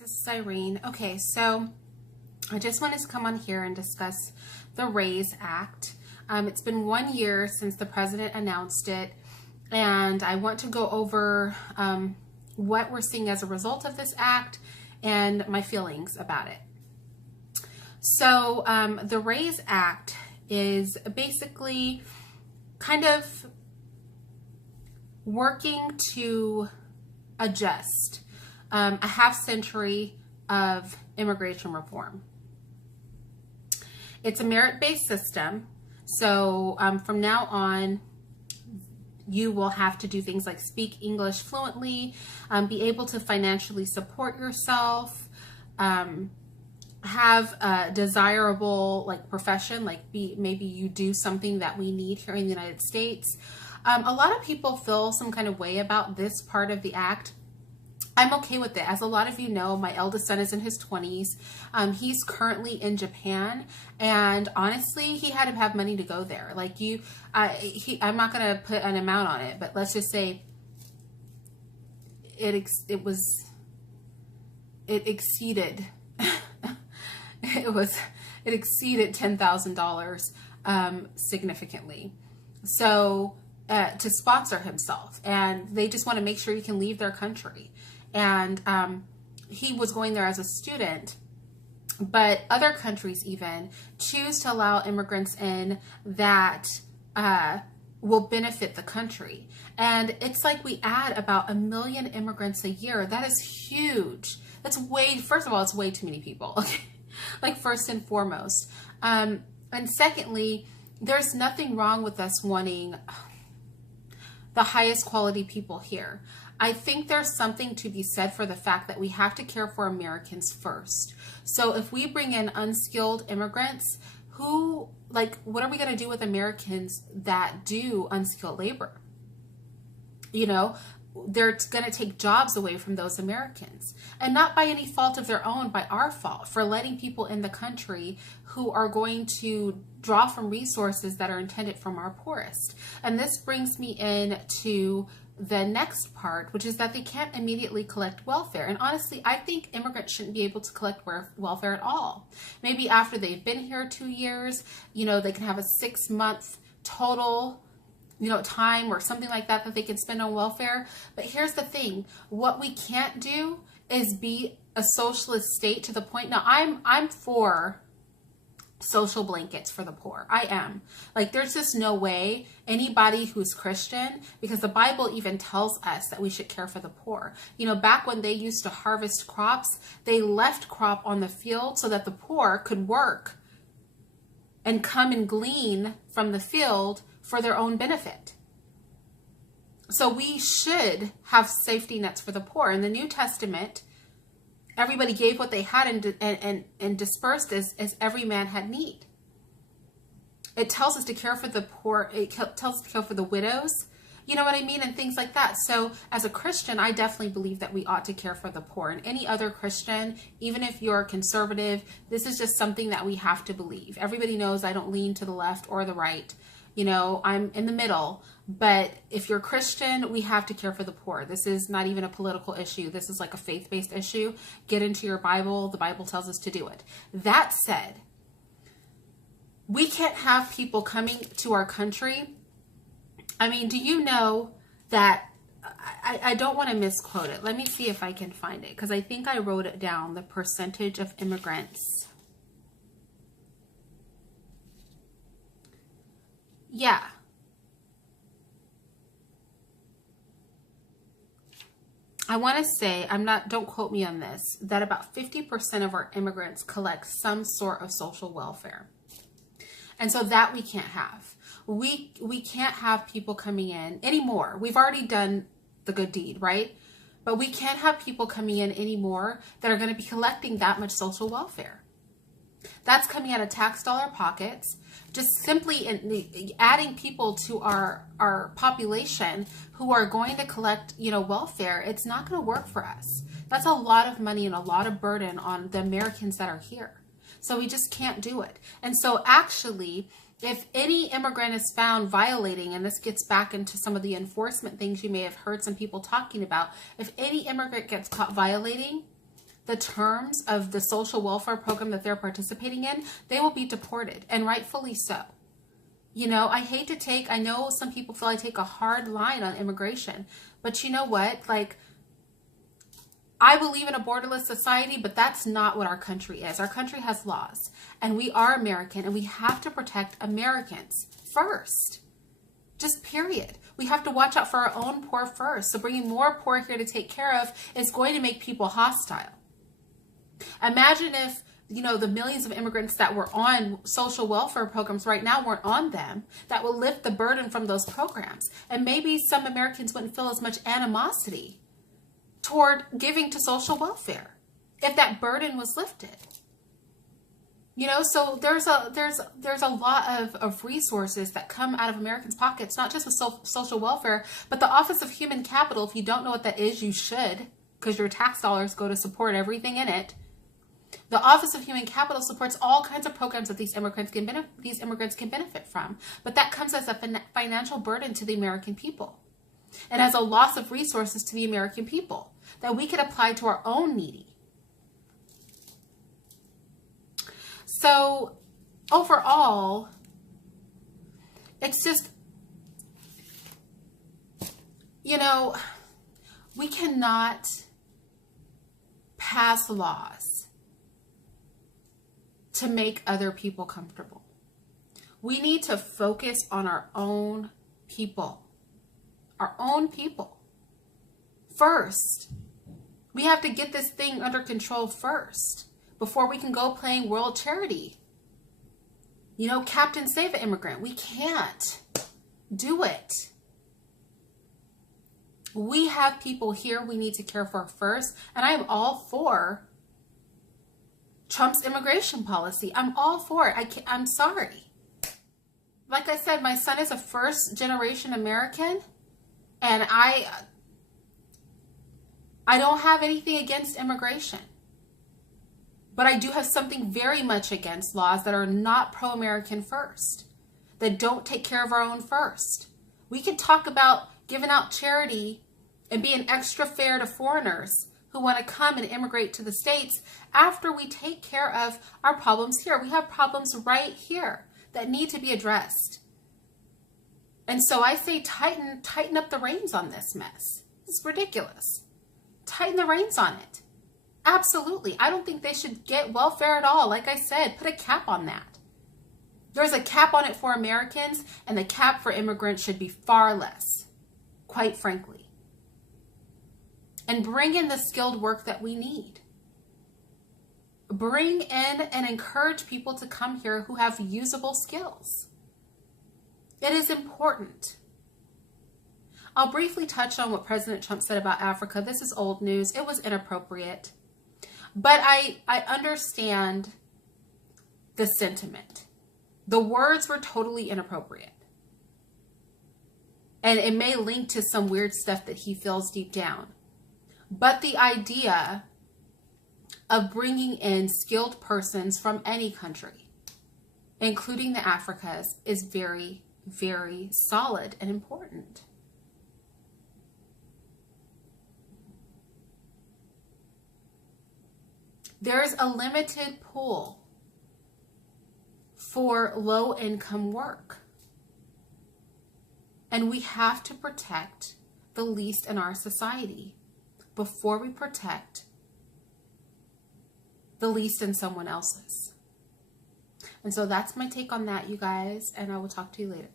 This is Irene. Okay, so I just wanted to come on here and discuss the RAISE Act. It's been 1 year since the president announced it, and I want to go over what we're seeing as a result of this act and my feelings about it. So the RAISE Act is basically kind of working to adjust a half century of immigration reform. It's a merit-based system, so from now on you will have to do things like speak English fluently, be able to financially support yourself, have a desirable profession, maybe you do something that we need here in the United States. A lot of people feel some kind of way about this part of the act. I'm okay with it. As a lot of you know, my eldest son is in his 20s. He's currently in Japan, and honestly, he had to have money to go there. I'm not going to put an amount on it, but let's just say it exceeded it exceeded $10,000 significantly. So to sponsor himself, and they just want to make sure he can leave their country. And he was going there as a student, but other countries even choose to allow immigrants in that will benefit the country. And it's like we add about 1 million immigrants a year. That is huge. That's first of all, it's way too many people. Okay? First and foremost. And secondly, there's nothing wrong with us wanting the highest quality people here. I think there's something to be said for the fact that we have to care for Americans first. So if we bring in unskilled immigrants, what are we going to do with Americans that do unskilled labor? They're going to take jobs away from those Americans, and not by any fault of their own, by our fault for letting people in the country who are going to draw from resources that are intended from our poorest. And this brings me into the next part, which is that they can't immediately collect welfare. And honestly, I think immigrants shouldn't be able to collect welfare at all. Maybe after they've been here 2 years, they can have a 6-month total time or something like that they can spend on welfare. But here's the thing, what we can't do is be a socialist state to the point. Now I'm for social blankets for the poor. I am. There's just no way anybody who's Christian, because the Bible even tells us that we should care for the poor. Back when they used to harvest crops, they left crop on the field so that the poor could work and come and glean from the field for their own benefit. So we should have safety nets for the poor. In the New Testament, everybody gave what they had and dispersed as every man had need. It tells us to care for the poor. It tells us to care for the widows. You know what I mean? And things like that. So as a Christian, I definitely believe that we ought to care for the poor. And any other Christian, even if you're conservative, this is just something that we have to believe. Everybody knows I don't lean to the left or the right. I'm in the middle. But if you're Christian, we have to care for the poor. This is not even a political issue. This is like a faith-based issue. Get into your Bible. The Bible tells us to do it. That said, we can't have people coming to our country. I mean, do you know that, I don't want to misquote it. Let me see if I can find it, because I think I wrote it down, the percentage of immigrants. Yeah. I want to say, don't quote me on this, that about 50% of our immigrants collect some sort of social welfare. And so that we can't have. We can't have people coming in anymore. We've already done the good deed, right? But we can't have people coming in anymore that are going to be collecting that much social welfare. That's coming out of tax dollar pockets. Just simply adding people to our population who are going to collect, welfare, it's not going to work for us. That's a lot of money and a lot of burden on the Americans that are here. So we just can't do it. And so actually, if any immigrant is found violating, and this gets back into some of the enforcement things you may have heard some people talking about, if any immigrant gets caught violating, the terms of the social welfare program that they're participating in, they will be deported, and rightfully so. You know, I know some people feel I take a hard line on immigration, but you know what? Like, I believe in a borderless society, but that's not what our country is. Our country has laws, and we are American, and we have to protect Americans first. Just period. We have to watch out for our own poor first. So bringing more poor here to take care of is going to make people hostile. Imagine if, you know, the millions of immigrants that were on social welfare programs right now weren't on them. That will lift the burden from those programs. And maybe some Americans wouldn't feel as much animosity toward giving to social welfare if that burden was lifted. You know, so there's a lot of resources that come out of Americans' pockets, not just with social welfare, but the Office of Human Capital. If you don't know what that is, you should, because your tax dollars go to support everything in it. The Office of Human Capital supports all kinds of programs that these immigrants can benefit from, but that comes as a financial burden to the American people, and as a loss of resources to the American people that we could apply to our own needy. So overall, it's just, you know, we cannot pass laws to make other people comfortable. We need to focus on our own people. Our own people. First. We have to get this thing under control first before we can go playing world charity. You know, Captain Save an Immigrant. We can't do it. We have people here we need to care for first. And I am all for Trump's immigration policy. I'm all for it. I'm sorry. Like I said, my son is a first-generation American, and I don't have anything against immigration. But I do have something very much against laws that are not pro-American first, that don't take care of our own first. We can talk about giving out charity and being extra fair to foreigners who want to come and immigrate to the States after we take care of our problems here. We have problems right here that need to be addressed. And so I say tighten up the reins on this mess. It's ridiculous. Tighten the reins on it. Absolutely. I don't think they should get welfare at all. Like I said, put a cap on that. There's a cap on it for Americans, and the cap for immigrants should be far less, quite frankly. And bring in the skilled work that we need. Bring in and encourage people to come here who have usable skills. It is important. I'll briefly touch on what President Trump said about Africa. This is old news. It was inappropriate. But I understand the sentiment. The words were totally inappropriate. And it may link to some weird stuff that he feels deep down. But the idea of bringing in skilled persons from any country, including the Africas, is very, very solid and important. There's a limited pool for low-income work. And we have to protect the least in our society before we protect the least in someone else's. And so that's my take on that, you guys, and I will talk to you later.